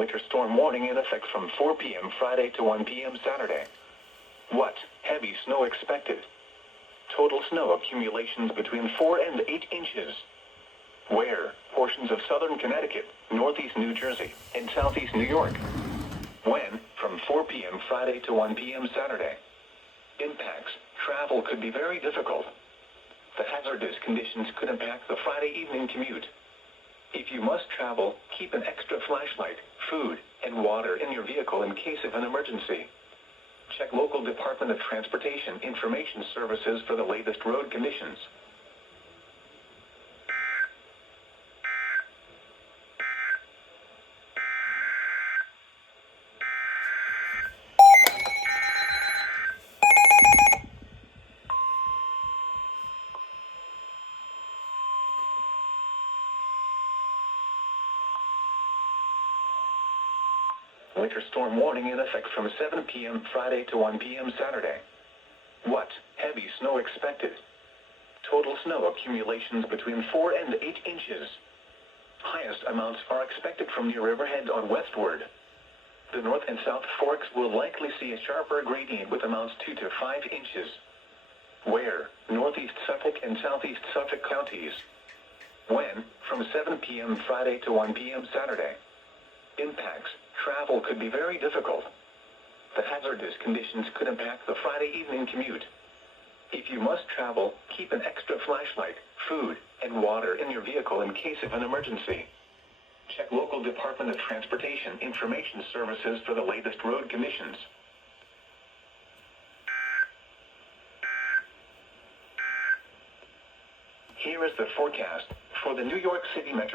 Winter storm warning in effect from 4 p.m. Friday to 1 p.m. Saturday. What? Heavy snow expected. Total snow accumulations between 4 and 8 inches. Where? Portions of southern Connecticut, northeast New Jersey, and southeast New York. When? From 4 p.m. Friday to 1 p.m. Saturday. Impacts. Travel could be very difficult. The hazardous conditions could impact the Friday evening commute. If you must travel, keep an extra flashlight, food, and water in your vehicle in case of an emergency. Check local Department of Transportation information services for the latest road conditions. Winter storm warning in effect from 7 p.m. Friday to 1 p.m. Saturday. What? Heavy snow expected. Total snow accumulations between 4 and 8 inches. Highest amounts are expected from near Riverhead on westward. The North and South Forks will likely see a sharper gradient with amounts 2 to 5 inches. Where? Northeast Suffolk and Southeast Suffolk counties. When? From 7 p.m. Friday to 1 p.m. Saturday. Impacts. Travel could be very difficult. The hazardous conditions could impact the Friday evening commute. If you must travel, keep an extra flashlight, food, and water in your vehicle in case of an emergency. Check local Department of Transportation information services for the latest road conditions. Here is the forecast for the New York City metro.